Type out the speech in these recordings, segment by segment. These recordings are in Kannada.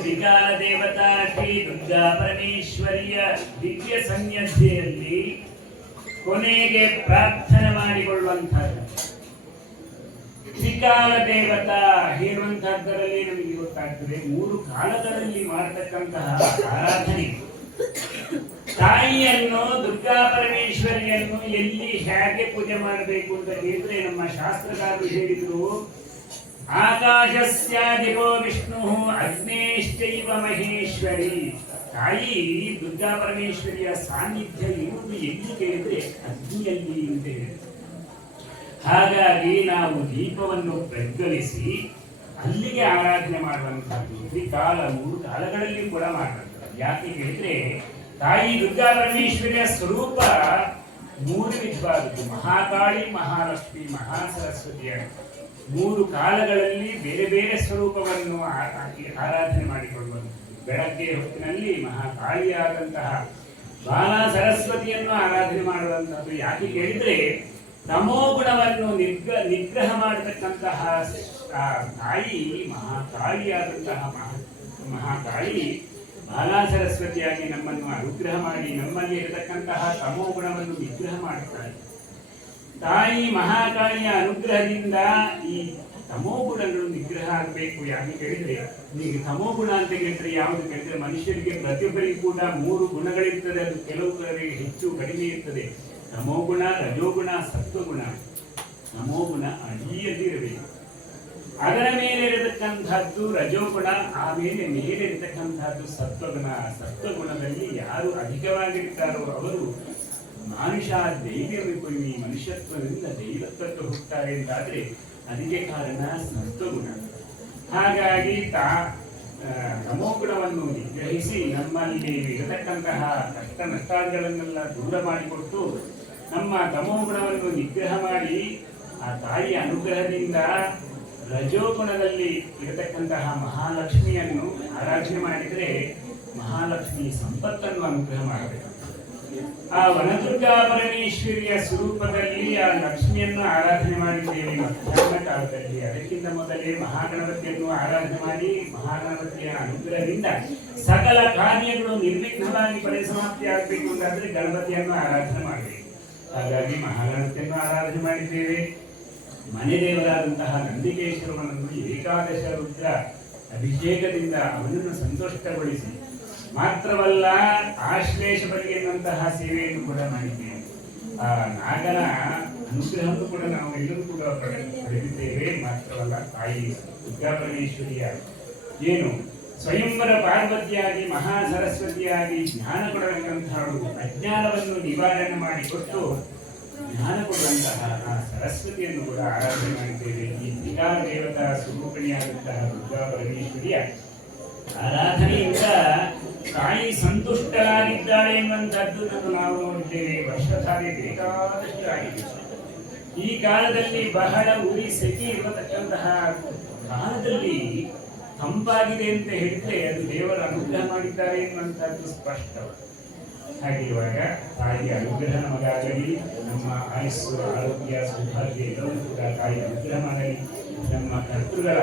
ತ್ರಿಕಾಲ ದೇವತಾ ಶ್ರೀ ದುರ್ಗಾ ಪರಮೇಶ್ವರಿಯ ದಿವ್ಯ ಸನ್ನಿಧಿಯಲ್ಲಿ ಕೊನೆಗೆ ಪ್ರಾರ್ಥನೆ ಮಾಡಿಕೊಳ್ಳುವಂಥದ್ದು. ತ್ರಿಕಾಲ ದೇವತಾ ಹೇಳುವಂತಹದ್ದರಲ್ಲಿ ನಮಗೆ ಗೊತ್ತಾಗ್ತದೆ, 3 ಕಾಲಗಳಲ್ಲಿ ಮಾಡತಕ್ಕಂತಹ ಆರಾಧನೆ. ತಾಯಿಯನ್ನು ದುರ್ಗಾ ಪರಮೇಶ್ವರಿಯನ್ನು ಎಲ್ಲಿ ಹೇಗೆ ಪೂಜೆ ಮಾಡಬೇಕು ಅಂತ ಹೇಳಿದ್ರೆ ನಮ್ಮ ಶಾಸ್ತ್ರಕಾರರು ಹೇಳಿದ್ರು, ಆಕಾಶಸ್ಯಾಧಿಪೋ ವಿಷ್ಣು ಅಗ್ನೇಶ್ಚೈವ ಮಹೇಶ್ವರಿ. ತಾಯಿ ದುರ್ಗಾ ಪರಮೇಶ್ವರಿಯ ಸಾನ್ನಿಧ್ಯ ಇರುವುದು ಎಲ್ಲಿ ಕೇಳಿದ್ರೆ ಅಗ್ನಿಯಲ್ಲಿ ಅಂತ ಹೇಳಿದ್ರು. ಹಾಗಾಗಿ ನಾವು ದೀಪವನ್ನು ಪ್ರಜ್ವಲಿಸಿ ಅಲ್ಲಿಗೆ ಆರಾಧನೆ ಮಾಡುವಂತಹದ್ದು. ತ್ರಿಕಾಲ 3 ಕಾಲಗಳಲ್ಲಿ ಕೂಡ ಮಾಡುವಂಥದ್ದು. ಯಾಕೆ ಹೇಳಿದ್ರೆ ತಾಯಿ ದುರ್ಗಾ ಪರಮೇಶ್ವರಿಯ ಸ್ವರೂಪ 3 ವಿಧವಾದದ್ದು. ಮಹಾಕಾಳಿ, ಮಹಾಲಕ್ಷ್ಮಿ, ಮಹಾಸರಸ್ವತಿಯ 3 ಕಾಲಗಳಲ್ಲಿ ಬೇರೆ ಬೇರೆ ಸ್ವರೂಪವನ್ನು ಆರಾಧನೆ ಮಾಡಿಕೊಳ್ಳುವಂಥದ್ದು. ಬೆಳಗ್ಗೆ ಹೊತ್ತಿನಲ್ಲಿ ಮಹಾಕಾಳಿಯಾದಂತಹ ಬಾಲ ಸರಸ್ವತಿಯನ್ನು ಆರಾಧನೆ ಮಾಡುವಂತಹದ್ದು. ಯಾಕೆ ಕೇಳಿದ್ರೆ ತಮೋ ಗುಣವನ್ನು ನಿಗ್ರಹ ಮಾಡತಕ್ಕಂತಹ ತಾಯಿ ಮಹಾಕಾಳಿಯಾದಂತಹ ಮಹಾಕಾಳಿ ಬಾಲಾ ಸರಸ್ವತಿಯಾಗಿ ನಮ್ಮನ್ನು ಅನುಗ್ರಹ ಮಾಡಿ ನಮ್ಮಲ್ಲಿ ಇರತಕ್ಕಂತಹ ತಮೋ ಗುಣವನ್ನು ನಿಗ್ರಹ ಮಾಡುತ್ತಾಳೆ. ತಾಯಿ ಮಹಾಕಾಳಿಯ ಅನುಗ್ರಹದಿಂದ ಈ ತಮೋ ಗುಣಗಳು ನಿಗ್ರಹ ಆಗಬೇಕು. ಯಾಕೆ ಕೇಳಿದ್ರೆ ಈಗ ತಮೋ ಗುಣ ಅಂತ ಹೇಳಿದ್ರೆ ಯಾವುದು ಕೇಳಿದ್ರೆ ಮನುಷ್ಯರಿಗೆ ಪ್ರತಿಯೊಬ್ಬರಿಗೂ ಕೂಡ 3 ಗುಣಗಳಿರ್ತದೆ. ಅದು ಕೆಲವುಗಳಿಗೆ ಹೆಚ್ಚು ಕಡಿಮೆ ಇರ್ತದೆ. ತಮೋಗುಣ, ರಜೋಗುಣ, ಸತ್ವಗುಣ. ತಮೋಗುಣ ಅಡಿಯಲ್ಲಿ ಇರಬೇಕು, ಅದರ ಮೇಲೆ ಇರತಕ್ಕಂಥದ್ದು ರಜೋಗುಣ, ಆಮೇಲೆ ಮೇಲೆ ಇರತಕ್ಕಂಥದ್ದು ಸತ್ವಗುಣ. ಸತ್ವಗುಣದಲ್ಲಿ ಯಾರು ಅಧಿಕವಾಗಿರ್ತಾರೋ ಅವರು ಮಾನುಷ ದೈವ್ಯವಿಪಿ ಮನುಷ್ಯತ್ವದಿಂದ ದೈವತ್ವಕ್ಕೆ ಹೋಗ್ತಾರೆ ಅಂತಾದ್ರೆ ಅದಕ್ಕೆ ಕಾರಣ ಸತ್ವಗುಣ. ಹಾಗಾಗಿ ತಮೋಗುಣವನ್ನು ನಿಗ್ರಹಿಸಿ ನಮ್ಮಲ್ಲಿ ಇರತಕ್ಕಂತಹ ಕಷ್ಟ ನಷ್ಟಾದಿಗಳನ್ನೆಲ್ಲ ದೂರ ಮಾಡಿಕೊಟ್ಟು ನಮ್ಮ ತಮೋಗುಣವನ್ನು ನಿಗ್ರಹ ಮಾಡಿ ಆ ತಾಯಿಯ ಅನುಗ್ರಹದಿಂದ ರಜೋಗುಣದಲ್ಲಿ ಇರತಕ್ಕಂತಹ ಮಹಾಲಕ್ಷ್ಮಿಯನ್ನು ಆರಾಧನೆ ಮಾಡಿದರೆ ಮಹಾಲಕ್ಷ್ಮಿ ಸಂಪತ್ತನ್ನು ಅನುಗ್ರಹ ಮಾಡಬೇಕು. ಆ ವನದುರ್ಗಾ ಪರಮೇಶ್ವರಿಯ ಸ್ವರೂಪದಲ್ಲಿ ಆ ಲಕ್ಷ್ಮಿಯನ್ನು ಆರಾಧನೆ ಮಾಡಿದ್ದೇವೆ ಮಧ್ಯಾಹ್ನ ಕಾಲದಲ್ಲಿ. ಅದಕ್ಕಿಂತ ಮೊದಲೇ ಮಹಾಗಣಪತಿಯನ್ನು ಆರಾಧನೆ ಮಾಡಿ ಮಹಾಗಣಪತಿಯ ಅನುಗ್ರಹದಿಂದ ಸಕಲ ಕಾರ್ಯಗಳು ನಿರ್ವಿಘ್ನವಾಗಿ ಪರಿಸಮಾಪ್ತಿ ಆಗಬೇಕು ಅಂತಾದ್ರೆ ಗಣಪತಿಯನ್ನು ಆರಾಧನೆ ಮಾಡಬೇಕು. ಹಾಗಾಗಿ ಮಹಾಗಣಪತಿಯನ್ನು ಆರಾಧನೆ ಮಾಡಿದ್ದೇವೆ. ಮನೆ ದೇವರಾದಂತಹ ನಂದಿಕೇಶ್ವರನನ್ನು ಏಕಾದಶ ರುದ್ರ ಅಭಿಷೇಕದಿಂದ ಅವನನ್ನು ಸಂತುಷ್ಟಗೊಳಿಸಿ ಮಾತ್ರವಲ್ಲ ಆಶ್ಲೇಷ ಬಗೆಯಂತಹ ಸೇವೆಯನ್ನು ಕೂಡ ಮಾಡಿದ್ದೇವೆ. ಆ ನಾಗನ ಅನುಗ್ರಹವನ್ನು ಕೂಡ ನಾವು ಎಲ್ಲರೂ ಕೂಡ ಪಡೆದಿದ್ದೇವೆ. ಮಾತ್ರವಲ್ಲ ತಾಯಿ ದುರ್ಗಾ ಪರಮೇಶ್ವರಿಯ ಏನು ಸ್ವಯಂವರ ಪಾರ್ವತಿಯಾಗಿ ಮಹಾ ಸರಸ್ವತಿಯಾಗಿ ಜ್ಞಾನ ಕೊಡಬೇಕಂತಹಳು ಅಜ್ಞಾನವನ್ನು ನಿವಾರಣೆ ಮಾಡಿಕೊಟ್ಟು ಜ್ಞಾನ ಕೊಡುವಂತಹ ಆ ಸರಸ್ವತಿಯನ್ನು ಕೂಡ ಆರಾಧನೆ ಮಾಡಿದ್ದೇವೆ. ಈ ತ್ರಿಕಾ ದೇವತಾ ಸ್ವರೂಪಿಣಿಯಾದಂತಹ ದುರ್ಗಾ ಪರಮೇಶ್ವರಿಯ ಆರಾಧನೆಯಿಂದ ತಾಯಿ ಸಂತುಷ್ಟರಾಗಿದ್ದಾಳೆ ಎನ್ನುವಂಥದ್ದು ನಾವು ನೋಡಿದ್ದೇವೆ. ವರ್ಷಧಾರೆ ಬೇಕಾದಷ್ಟು ಆಗಿದೆ. ಈ ಕಾಲದಲ್ಲಿ ಬಹಳ ಉರಿ ಸೆಕೆ ಇರತಕ್ಕಂತಹ ಕಾಲದಲ್ಲಿ ತಂಪಾಗಿದೆ ಅಂತ ಹೇಳಿದ್ರೆ ಅದು ದೇವರ ಅನುಗ್ರಹ ಮಾಡಿದ್ದಾರೆ ಎನ್ನುವಂಥದ್ದು ಸ್ಪಷ್ಟ. ಹಾಗಿರುವಾಗ ತಾಯಿಯ ಅನುಗ್ರಹ ನಮಗಾಗಲಿ, ನಮ್ಮ ಆಯುಸ್ಸು, ಆರೋಗ್ಯ, ಸೌಭಾಗ್ಯ ಎಲ್ಲವೂ ಕೂಡ ತಾಯಿ ಅನುಗ್ರಹ ಮಾಡಲಿ. ನಮ್ಮ ಕರ್ತೃಗಳ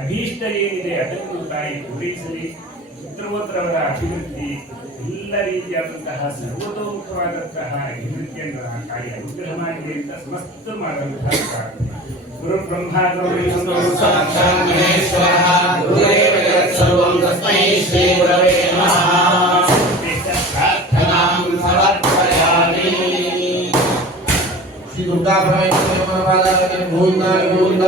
ಅಭೀಷ್ಟ ಏನಿದೆ ಅದನ್ನು ತಾಯಿ ಪೂರೈಸಲಿ. ಉತ್ತರೋತ್ತರವರ ಅಭಿವೃದ್ಧಿ ಎಲ್ಲ ರೀತಿಯಾದಂತಹ ಸರ್ವತೋಮುಖವಾದಂತಹ ಅಭಿವೃದ್ಧಿಯನ್ನು ತಾಯಿ ಅನುಗ್ರಹ ಮಾಡಲಿ ಅಂತ ಸಮಸ್ತ ಮಾಡುವಂತಹ ಗುರು ಬ್ರಹ್ಮ ಶ್ರೀ ದುರ್ಗಾ ಪರಮೇಶ್ವರಿ ಗೋವಿಂದ ಗೋವಿಂದ.